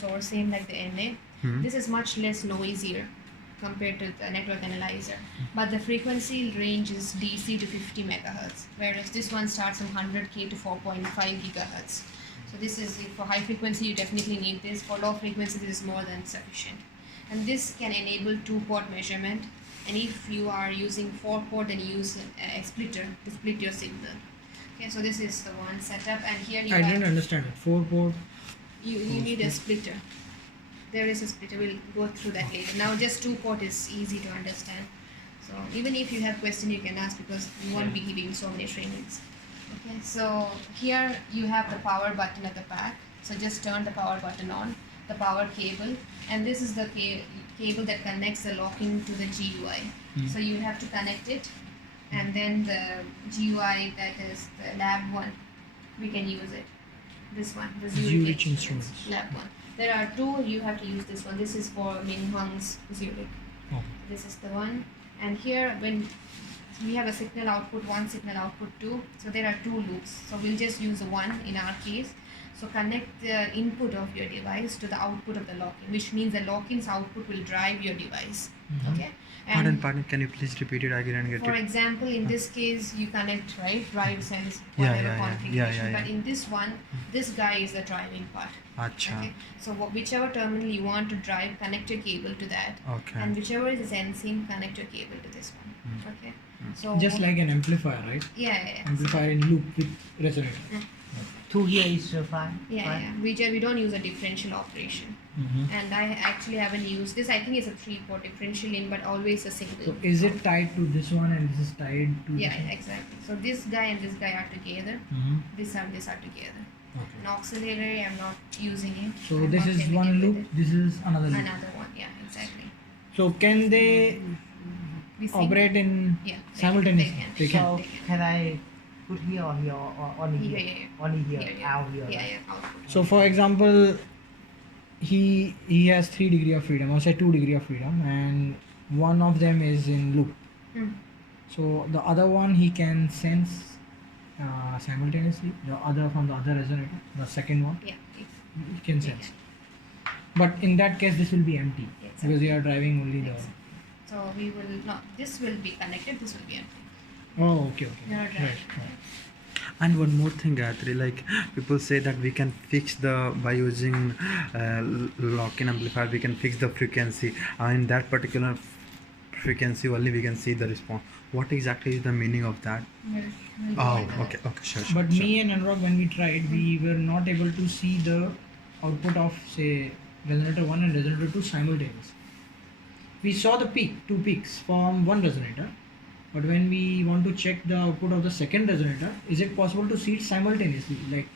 source, same like the NA. This is much less noisier compared to the network analyzer, but the frequency range is DC to 50 megahertz, whereas this one starts from 100K to 4.5 gigahertz. So this is, for high frequency you definitely need this. For low frequency this is more than sufficient. And this can enable 2-port measurement, and if you are using 4-port, then you use a splitter to split your signal. Okay, so this is the one setup, and here you I didn't understand it. 4-port. You need a splitter. There is a splitter. We'll go through that later. Now just 2-port is easy to understand. So even if you have question, you can ask, because we won't be giving so many trainings. Okay, so here you have the power button at the back. So just turn the power button on, the power cable, and this is the cable that connects the locking to the GUI. So you have to connect it, and then the GUI, that is the lab one, we can use it. This one, the Zurich Instruments lab one. There are two, you have to use this one. This is for Minhang's Zurich. Oh. This is the one. And here, when we have a signal output 1, signal output 2, so there are 2 loops. So we'll just use one in our case. So connect the input of your device to the output of the lock-in, which means the lock-in's output will drive your device. Okay. And Pardon, can you please repeat it? I didn't get for it. example, in this case, you connect, right, drive, sense, whatever configuration. But in this one, this guy is the driving part. Acha. Okay. So whichever terminal you want to drive, connect your cable to that. Okay. And whichever is sensing, connect your cable to this one. Okay. So Just like an amplifier, right? yeah. Amplifier in loop with resonator. Two here is fine. Yeah. We don't use a differential operation. And I actually haven't used this. I think it's a 3-port differential in, but always a single. So is it tied to this one and this is tied to Yeah, this one? exactly. So this guy and this guy are together. This are together. Okay. An auxiliary, I'm not using it. So I'm this not is familiar one with loop, it. this is another loop. Another one, yeah, exactly. So can they We see- operate in Yeah, simultaneously? They can. So can I put here or here or only here? Here. Only here, Yeah. out here. Yeah, right? yeah, output. So for example, he has 3 degree of freedom, or say 2 degree of freedom, and one of them is in loop. So the other one he can sense simultaneously, the other from the other resonator, the second one Yeah, he can sense. But in that case this will be empty Exactly. because you are driving only the. Exactly. So we will not. This will be connected. This will be empty. Oh, okay. You're Right. right. And one more thing, Gayatri, like people say that we can fix by using lock-in amplifier, we can fix the frequency. In that particular frequency only we can see the response. What exactly is the meaning of that? We'll go Oh, into okay, that. sure. But me and Anurag, when we tried, we were not able to see the output of, say, resonator 1 and resonator 2 simultaneously. We saw the two peaks from one resonator, but when we want to check the output of the second resonator, is it possible to see it simultaneously, like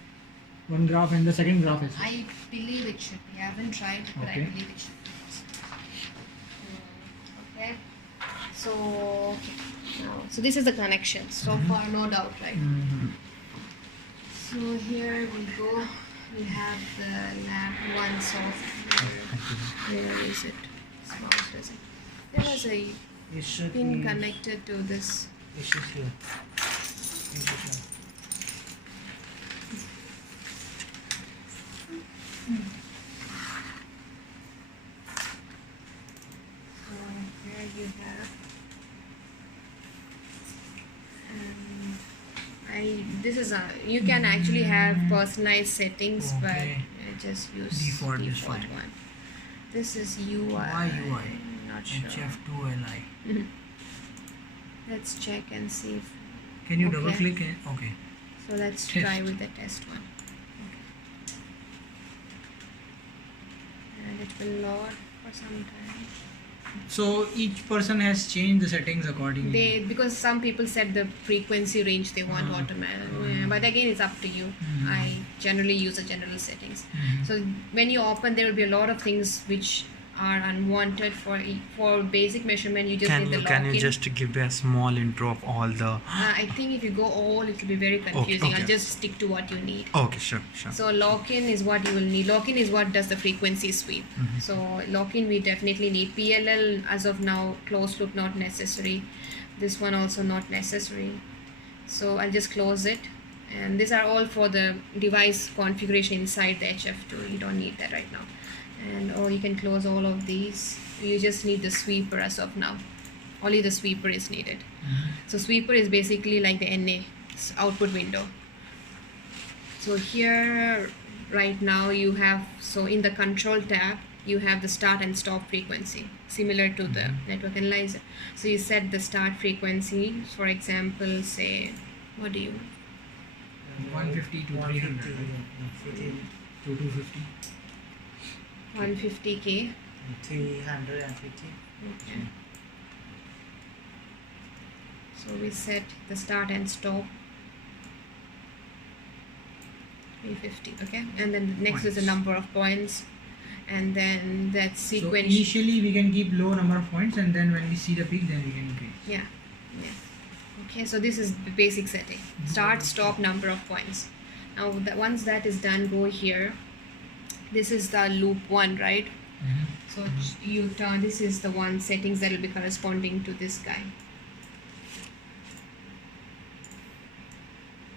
one graph and the second graph is? I believe it should be. I haven't tried, but I Okay. believe it should be. Okay. So, so this is the connection. So far, no doubt, right? So here we go. We have the lab 1 software. Where is it? Mouse doesn't. There was a It should pin be. connected to this. It should here. It should here. So here you have. This is a, you can actually have personalized settings, but Okay. just use Default is default fine. one. This is UI. Why UI? Not sure. HF2LI. Let's check and see if. Can you Okay. double click it? Okay. So let's Test. try with the test one. And it will load for some time. So each person has changed the settings accordingly. They, because some people set the frequency range they want automatically, but again it's up to you. I generally use the general settings. So when you open, there will be a lot of things which are unwanted for basic measurement. You just need the Can you lock-in. just give a small intro of all the? I think if you go all, it will be very confusing. okay. I'll just stick to what you need. Okay, sure. So lock-in is what you will need. Lock-in is what does the frequency sweep. So lock-in we definitely need. PLL as of now, closed loop not necessary. This one also not necessary. So I'll just close it And these are all for the device configuration inside the HF2. You don't need that right now. And or you can close all of these. You just need the sweeper as of now. Only the sweeper is needed. So sweeper is basically like the NA output window. So here right now you have, so in the control tab you have the start and stop frequency similar to the network analyzer. So you set the start frequency, for example, say, what do you 150 to 300 to 250. 150K. 350. Okay. So we set the start and stop 350. Okay, and then next is the Points. number of points, and then that So sequence. initially we can keep low number of points, and then when we see the peak, then we can increase. Yeah. Okay, so this is the basic setting. Start, stop, number of points. Now, once that is done, go here. This is the loop 1, right? So you turn, this is the one settings that will be corresponding to this guy.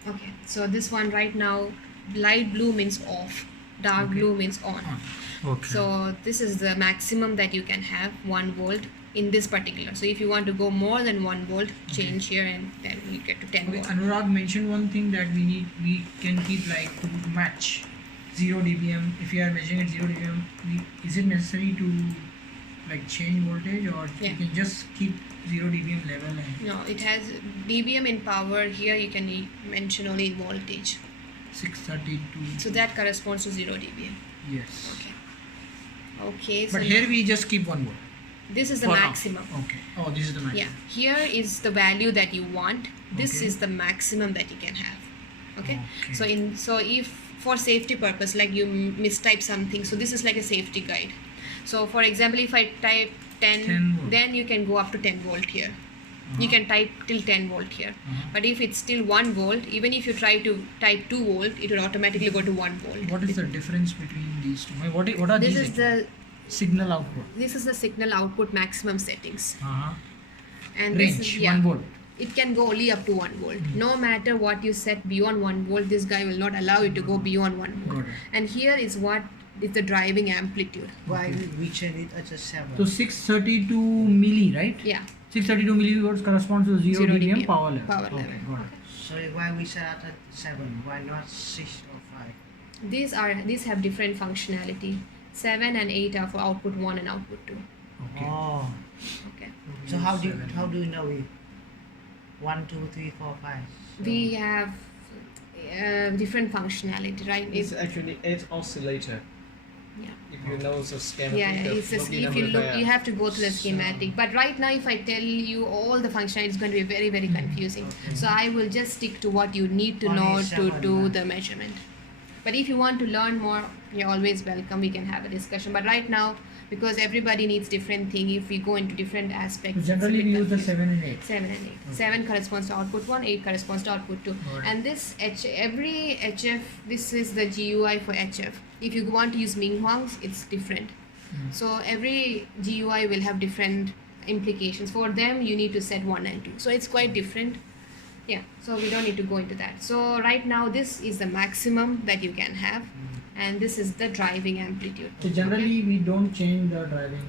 Okay, so this one right now, light blue means off, dark blue means on. Okay. So this is the maximum that you can have, 1 volt in this particular. So if you want to go more than 1 volt, change here and then you get to 10 Okay, volt. Anurag mentioned one thing that we can keep like to match 0 dBm. If you are measuring at 0 dBm, is it necessary to like change voltage, or Yeah. you can just keep 0 dBm level? And No, it has dBm in power. Here you can mention only voltage. 632. So that corresponds to 0 dBm. Yes. Okay. Okay. So But here we just keep 1 volt. this is the For now. maximum. Okay. Oh, this is the maximum. Yeah. Here is the value that you want. This Okay. is the maximum that you can have. Okay. Okay. So if for safety purpose, like you mistype something, so this is like a safety guide. So for example, if I type 10 volt. then you can go up to 10 volt here. You can type till 10 volt here. But if it's still 1 volt, even if you try to type 2 volt, it will automatically go to 1 volt. What is the difference between these two? What are This these? is the signal output. this is the signal output maximum settings. And Range this is, 1 volt. it can go only up to 1 volt. No matter what you set beyond 1 volt, this guy will not allow you to go beyond 1 volt. Got it. And here is what is the driving amplitude. Why we change it as a 7? So 632 milli, right? Yeah, 632 millivolts corresponds to 0 0 dBm dBm power level. power Okay, level. got it. So why we set at 7? Why not 6 or 5? these have different functionality. 7 and 8 are for output 1 and output 2. Okay. Oh. Okay. So how do you know it? 1, 2, 3, 4, 5. So We have different functionality, right? It's actually 8 oscillator. Yeah. If you know the schematic. Yeah, it's of just, looking if you look, amplifier. you have to go through the schematic. But right now, if I tell you all the functionality, it's going to be very, very confusing. So I will just stick to what you need to know to 27, do right? the measurement. But if you want to learn more, you're always welcome. We can have a discussion. But right now, because everybody needs different thing, if we go into different aspects, So it's a generally bit we use the confusing. 7 and 8. 7 and 8. 7 corresponds to output 1, 8 corresponds to output 2. Got it. And this every HF, this is the GUI for HF. If you want to use Minghuang's, it's different. So every GUI will have different implications. For them, you need to set 1 and 2. So it's quite different. Yeah, so we don't need to go into that. So right now, this is the maximum that you can have. And this is the driving amplitude. So generally we don't change the driving.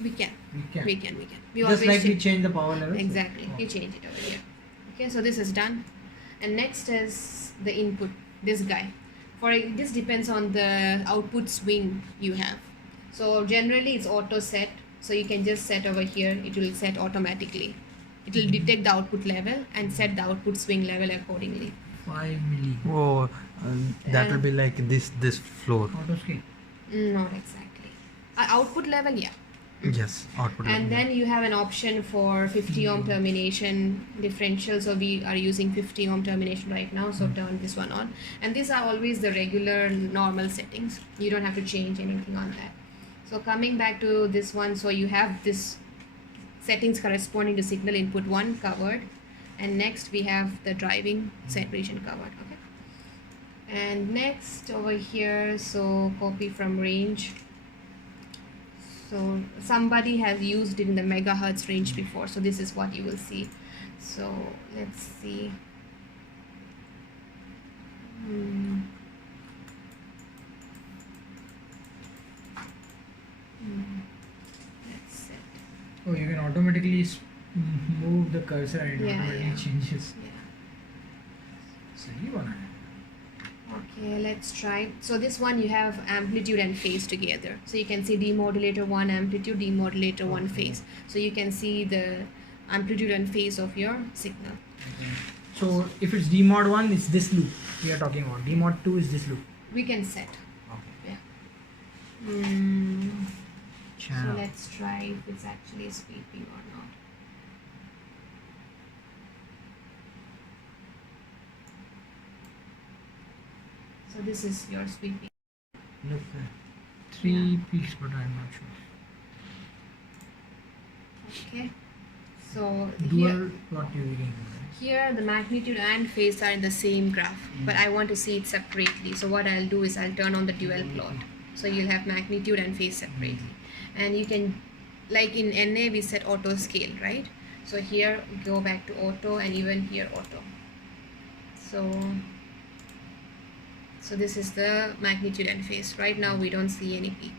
We can. We can. We can. We Just always like we change. change the power level. Exactly. Okay. You change it over here. Okay, so this is done. And next is the input, this guy. This depends on the output swing you have. So generally it's auto set. So you can just set over here, it will set automatically. It will detect the output level and set the output swing level accordingly. 5 milli. Oh, that will be like this floor. Auto scale. Not exactly. Output level, yeah. Yes, output. And level. then you have an option for 50 ohm termination differential. So we are using 50 ohm termination right now. So turn this one on. And these are always the regular normal settings. You don't have to change anything on that. So coming back to this one, so you have this settings corresponding to signal input 1 covered. And next we have the driving separation covered. Okay. And next over here, so copy from range. So somebody has used it in the megahertz range before, so this is what you will see. So let's see. Hmm. Hmm. That's it. Oh, you can automatically move the cursor and it Yeah, automatically yeah. changes. Yeah. सही बना है. Okay, let's try. So this one you have amplitude and phase together. So you can see demodulator 1 amplitude, demodulator 1 Okay. phase. So you can see the amplitude and phase of your signal. So if it's demod 1, it's this loop we are talking about. Demod 2 is this loop. We can set. Okay. Yeah. So Channel. let's try if it's actually sweeping or not. So this is your sweeping. Look, 3 peaks, but I'm not sure. Okay. So Dual plot you can do. here the magnitude and phase are in the same graph, but I want to see it separately. So what I'll do is I'll turn on the dual plot. So you'll have magnitude and phase separately. And you can, like in NA we set auto scale, right? So here go back to auto, and even here auto. So this is the magnitude and phase. Right now we don't see any peak.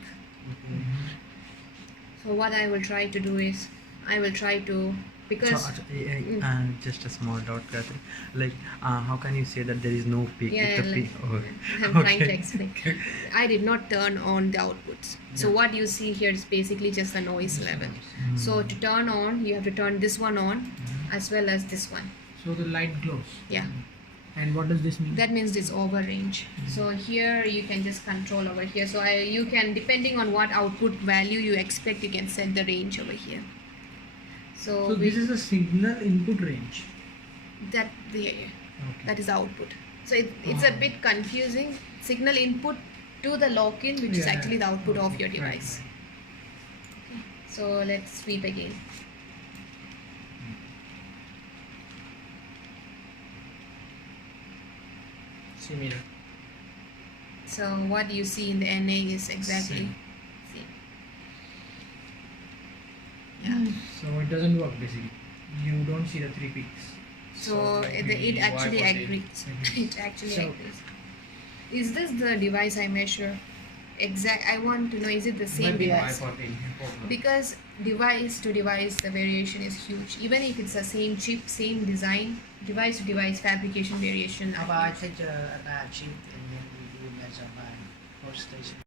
So what I will try to do is I will try to, because just a small doubt, Gayatri. Like, how can you say that there is no peak? yeah, If the peak, I'm trying to okay. explain. I did not turn on the outputs. So what you see here is basically just the noise level. So to turn on, you have to turn this one on as well as this one. So the light glows. Yeah. And what does this mean? That means it's over range. So here you can just control over here. So you can, depending on what output value you expect, you can set the range over here. So this is a signal input range. that the Okay. that is the output. So it's a bit confusing. Signal input to the lock-in, which is Yeah, actually the output of okay, your right, device. Okay. So let's sweep again. Similar. So what you see in the NA is exactly same. Yeah. So it doesn't work basically. You don't see the 3 peaks. So it maybe actually why would agrees. It actually So- agrees. Is this the device I measure? I want to know, is it the same Maybe device? iPod Because device to device the variation is huge. Even if it's the same chip, same design, device to device fabrication variation how are about I huge. take a chip and then we do measure by workstation?